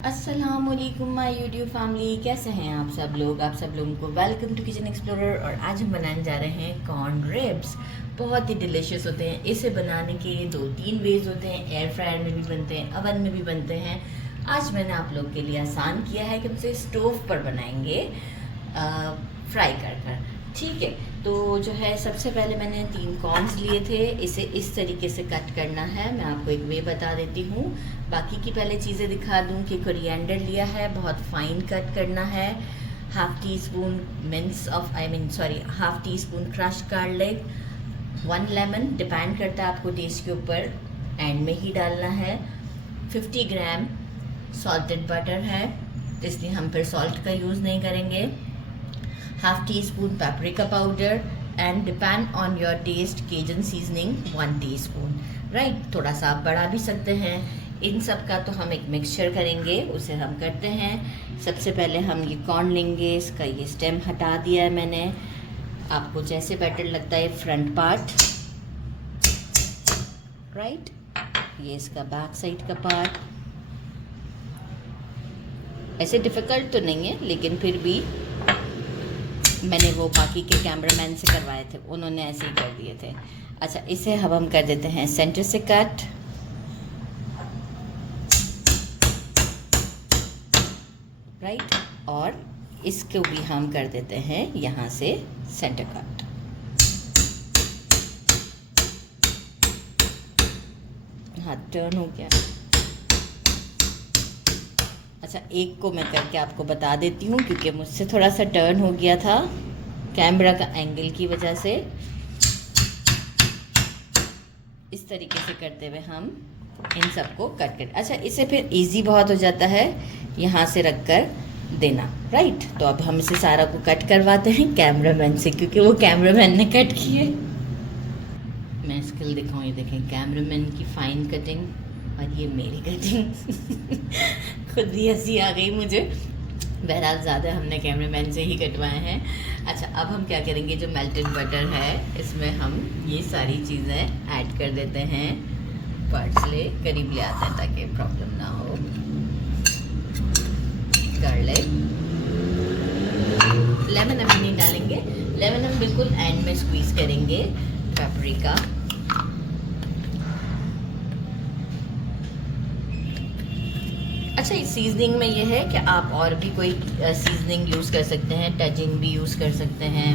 अस्सलामुअलैकुम my YouTube family, कैसे हैं आप सब लोग। आप सब लोगों को वेलकम टू किचन एक्सप्लोरर। और आज हम बनाने जा रहे हैं कॉर्न रिब्स। बहुत ही डिलीशियस होते हैं। इसे बनाने के 2-3 वेज होते हैं। एयर फ्रायर में भी बनते हैं, अवन में भी बनते हैं। आज मैंने आप लोग के लिए आसान किया है कि हम इसे स्टोव पर बनाएंगे फ्राई कर। ठीक है, तो जो है सबसे पहले मैंने 3 कॉर्न्स लिए थे। इसे इस तरीके से कट करना है। मैं आपको एक वे बता देती हूँ। बाकी की पहले चीज़ें दिखा दूँ कि कोरिएंडर लिया है, बहुत फाइन कट करना है। Half tea spoon half tea spoon crush garlic, 1 lemon, depend करता है आपको टेस्ट के ऊपर, एंड में ही डालना है। 50 ग्राम सॉल्टेड बटर है, इसलिए हम फिर सॉल्ट का यूज़ नहीं करेंगे। Half teaspoon paprika powder and depend on your taste Cajun seasoning 1 teaspoon. Right, थोड़ा सा आप बढ़ा भी सकते हैं। इन सब का तो हम एक मिक्सचर करेंगे, उसे हम करते हैं। सबसे पहले हम ये कॉर्न लेंगे, इसका ये स्टेम हटा दिया है मैंने। आपको जैसे बेटर लगता है फ्रंट पार्ट, राइट, ये इसका बैक साइड का पार्ट। ऐसे डिफ़िकल्ट तो नहीं है, लेकिन फिर भी मैंने वो बाकी के कैमरामैन से करवाए थे, उन्होंने ऐसे ही कर दिए थे। अच्छा, इसे अब हम कर देते हैं सेंटर से कट, राइट, और इसको भी हम कर देते हैं यहाँ से सेंटर कट। हाथ टर्न हो गया। अच्छा, एक को मैं करके आपको बता देती हूँ, क्योंकि मुझसे थोड़ा सा टर्न हो गया था कैमरा का एंगल की वजह से। इस तरीके से करते हुए हम इन सबको कट कर। अच्छा, इसे फिर इजी बहुत हो जाता है यहाँ से रख कर देना, राइट। तो अब हम इसे सारा को कट करवाते हैं कैमरामैन से, क्योंकि वो कैमरामैन ने कट किए। मैं स्किल दिखाऊँ, ये देखें, कैमरामैन की फाइन कटिंग और ये मेरी कटिंग। खुद ही हंसी आ गई मुझे। बहरहाल ज़्यादा हमने कैमरामैन से ही कटवाए हैं। अच्छा, अब हम क्या करेंगे, जो मेल्टेड बटर है इसमें हम ये सारी चीज़ें ऐड कर देते हैं। पार्सले करीब ले आते हैं ताकि प्रॉब्लम ना हो। गार्लिक, लेमन हम नहीं डालेंगे, लेमन हम बिल्कुल एंड में स्क्वीज़ करेंगे। पेपरिका, अच्छा, इस सीजनिंग में ये है कि आप और भी कोई सीजनिंग यूज़ कर सकते हैं। टजिन भी यूज़ कर सकते हैं,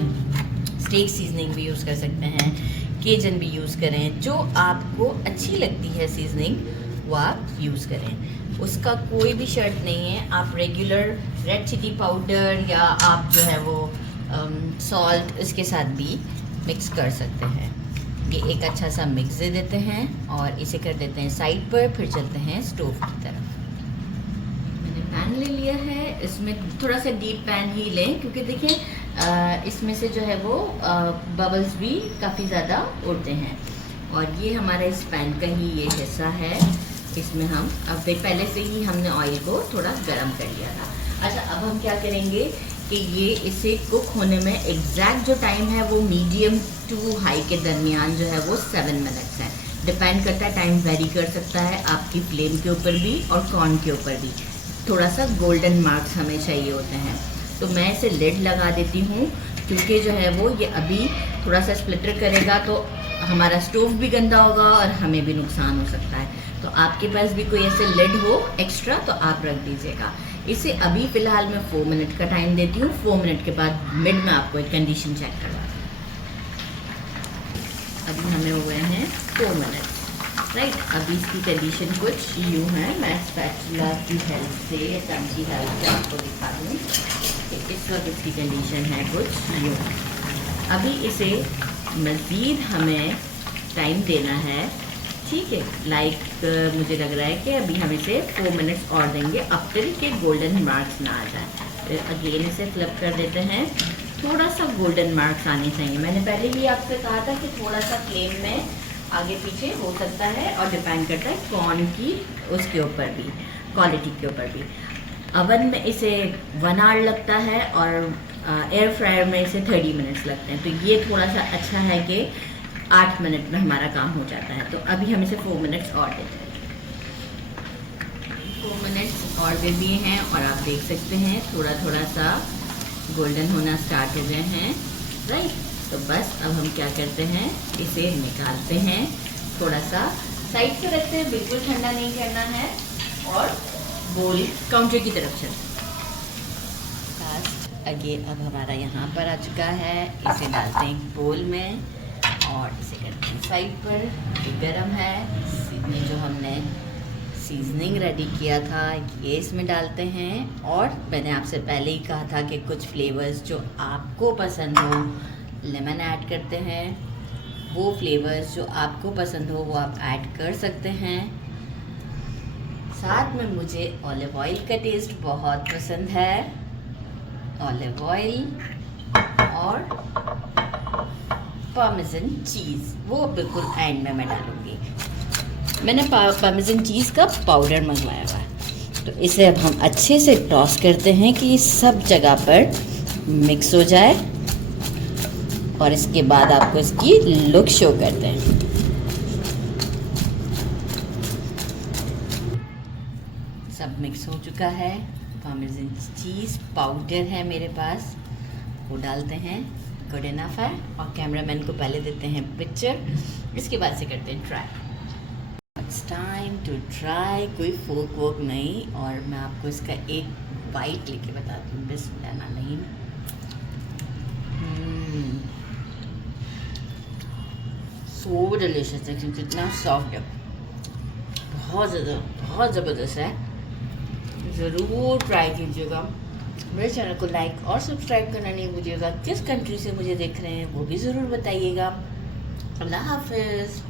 स्टेक सीजनिंग भी यूज़ कर सकते हैं, केजन भी यूज़ करें। जो आपको अच्छी लगती है सीजनिंग वो आप यूज़ करें, उसका कोई भी शर्त नहीं है। आप रेगुलर रेड चिली पाउडर या आप जो है वो सॉल्ट इसके साथ भी मिक्स कर सकते हैं। ये एक अच्छा सा मिक्स दे देते हैं और इसे कर देते हैं साइड पर। फिर चलते हैं स्टोव की तरफ। पैन ले लिया है, इसमें थोड़ा सा डीप पैन ही लें, क्योंकि देखिए इसमें से जो है वो बबल्स भी काफ़ी ज़्यादा उड़ते हैं। और ये हमारा इस पैन का ही ये हिस्सा है। इसमें हम अब पहले से ही हमने ऑयल को थोड़ा गर्म कर लिया था। अच्छा, अब हम क्या करेंगे कि ये इसे कुक होने में एग्जैक्ट जो टाइम है वो मीडियम टू हाई के दरमियान जो है वो 7 मिनट्स है। डिपेंड करता है, टाइम वेरी कर सकता है आपकी फ्लेम के ऊपर भी और कॉर्न के ऊपर भी। थोड़ा सा गोल्डन मार्क्स हमें चाहिए होते हैं, तो मैं इसे लिड लगा देती हूँ, क्योंकि जो है वो ये अभी थोड़ा सा स्प्लिटर करेगा तो हमारा स्टोव भी गंदा होगा और हमें भी नुकसान हो सकता है। तो आपके पास भी कोई ऐसे लिड हो एक्स्ट्रा तो आप रख दीजिएगा। इसे अभी फ़िलहाल मैं 4 मिनट का टाइम देती हूँ। 4 मिनट के बाद मिड में आपको एक कंडीशन चेक करवा। अभी हमें हो गए हैं 4 मिनट, राइट। अभी इसकी कंडीशन कुछ यूँ है। मैं स्पैचुला की हेल्प से या टंग की हेल्प से आपको दिखा दूँ कि इस वक्त इसकी कंडीशन है कुछ यूँ। अभी इसे मज़ीद हमें टाइम देना है, ठीक है। मुझे लग रहा है कि अभी हम इसे 4 मिनट्स और देंगे, अब तक के गोल्डन मार्क्स ना आ जाए। फिर अगेन इसे फ्लिप कर देते हैं। थोड़ा सा गोल्डन मार्क्स आने चाहिए। मैंने पहले भी आपसे कहा था कि थोड़ा सा फ्लेम में आगे पीछे हो सकता है और डिपेंड करता है कॉर्न की उसके ऊपर भी, क्वालिटी के ऊपर भी। अवन में इसे 1 आवर लगता है और एयर फ्रायर में इसे 30 मिनट्स लगते हैं। तो ये थोड़ा सा अच्छा है कि 8 मिनट में हमारा काम हो जाता है। तो अभी हम इसे 4 मिनट्स और देते हैं। 4 मिनट्स और कर दिए हैं और आप देख सकते हैं थोड़ा थोड़ा सा गोल्डन होना स्टार्ट हो गए हैं, राइट। तो बस अब हम क्या करते हैं, इसे निकालते हैं, थोड़ा सा साइड पे रखते हैं, बिल्कुल ठंडा नहीं करना है, और बोल काउंटर की तरफ चलते हैं। फास्ट अगेन अब हमारा यहाँ पर आ चुका है, इसे डालते हैं बोल में और इसे करते हैं साइड पर। ये गरम है, इसमें जो हमने सीजनिंग रेडी किया था ये इसमें डालते हैं। और मैंने आपसे पहले ही कहा था कि कुछ फ्लेवर्स जो आपको पसंद हो, लेमन ऐड करते हैं, वो फ्लेवर्स जो आपको पसंद हो वो आप ऐड कर सकते हैं। साथ में मुझे ऑलिव ऑयल का टेस्ट बहुत पसंद है, ऑलिव ऑयल और पार्मेसन चीज़ वो बिल्कुल एंड में मैं डालूँगी। मैंने पार्मेसन चीज़ का पाउडर मंगवाया हुआ है, तो इसे अब हम अच्छे से टॉस करते हैं कि सब जगह पर मिक्स हो जाए, और इसके बाद आपको इसकी लुक शो करते हैं। सब मिक्स हो चुका है, पार्मेसन चीज़ पाउडर है मेरे पास, वो डालते हैं, गुड इनफ है। और कैमरामैन को पहले देते हैं पिक्चर, इसके बाद से करते हैं try. It's time to try, कोई फोक वोक नहीं, और मैं आपको इसका एक बाइट लेके बताती हूँ। बिस्मिल्लाह। सो डिलीशियस है, क्योंकि इतना सॉफ्ट है, बहुत ज़बरदस्त है। ज़रूर ट्राई कीजिएगा। मेरे चैनल को लाइक और सब्सक्राइब करना नहीं भूलिएगा। किस कंट्री से मुझे देख रहे हैं वो भी ज़रूर बताइएगा। अल्लाह हाफिज़।